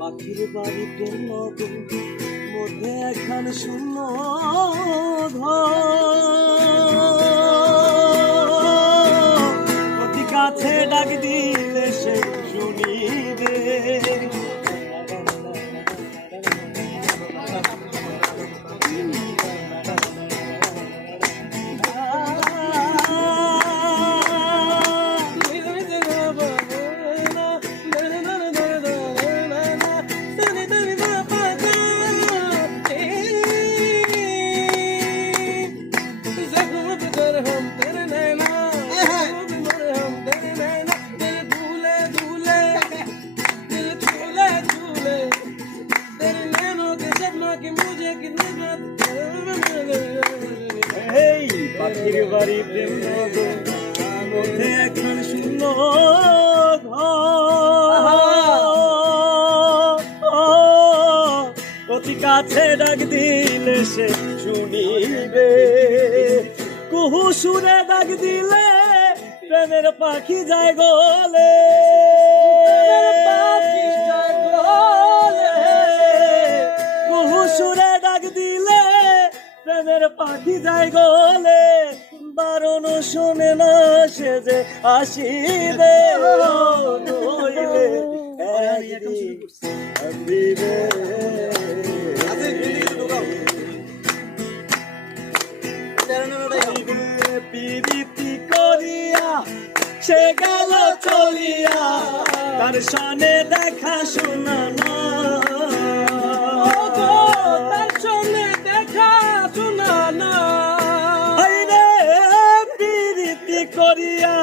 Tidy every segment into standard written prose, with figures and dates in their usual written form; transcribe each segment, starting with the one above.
পাখির বাড়ি প্রেম নতুন মধ্যে একখান শূন্য অতি কাছে ডাক দিলে সে শুনিবে। পাখির বাড়ি প্রেম মধ্যে একখান শূন্য অতি কাছে ডাক দিলে সে শুনিবে। কুহু সুরে ডাক দিলে প্রেমের পাখি যায় গলে। কুহু সুরে ডাক দিলে প্রেমের পাখি যায় গলে। বারণ শোনে না সে যে আসিবে পিরিতি করিয়া সে গেল চলিয়া তার সনে দেখা শোনা না। তার সনে দেখা শোনা না পিরিতি করিয়া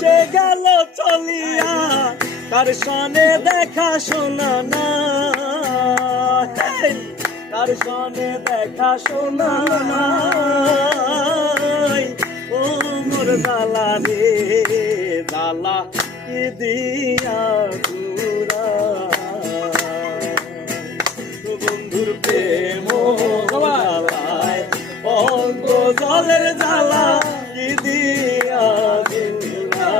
সে গেল চলিয়া তার সনে দেখা শোনা না। তার সনে দেখা শোনা না। ও মোর দালা রে দালা কি দিয়া পুরা বন্ধুর প্রেম জ্বালায় অঙ্গ জলের জ্বালা কি দিয়া পুরা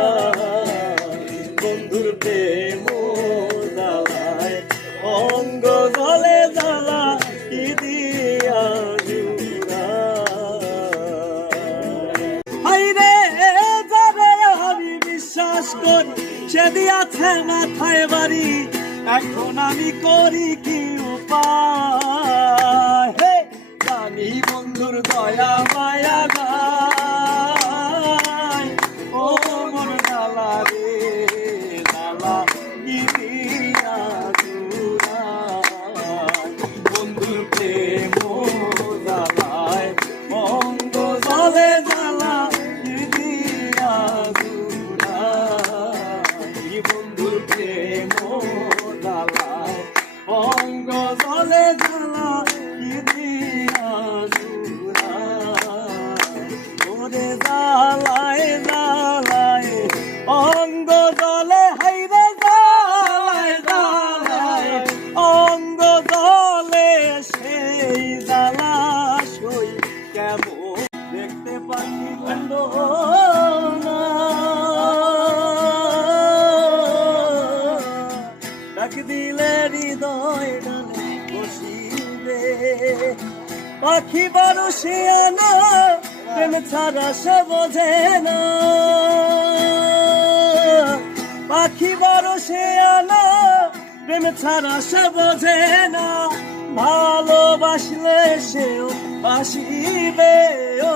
বন্ধুর প্রেম জ্বালায় অঙ্গ জলে জ্বালা কি দিয়া পুরা। হাইরে যাবে আমি বিশ্বাস করি সে দিয়াছে মাথায় বাড়ি এখন আমি করি কি উপায়। জানি বন্ধুর দয়া মায়া গায় ও মন ডালা রে ডালা কি দিয়া বন্ধুর প্রেম জ্বালায় অঙ্গ জলে জ্বালা কি দিয়া বন্ধুর প্রেম জ্বালায় অঙ্গ জলে জ্বালা কি দিয়া ওরে জ্বালায় জ্বালায় অঙ্গ জলে হাইরে জ্বালায় জ্বালায় অঙ্গ জলে সেই জ্বালা সই কেমন দেখতে পাই ডাক দিলে হৃদয় ডালে বসিবে। পাখি বড় শিয়ানা প্রেম ছাড়া সে বোঝে না। পাখি বড় শিয়ানা প্রেম ছাড়া সে বোঝে না। ভালোবাসলে সেও বাসিবে ও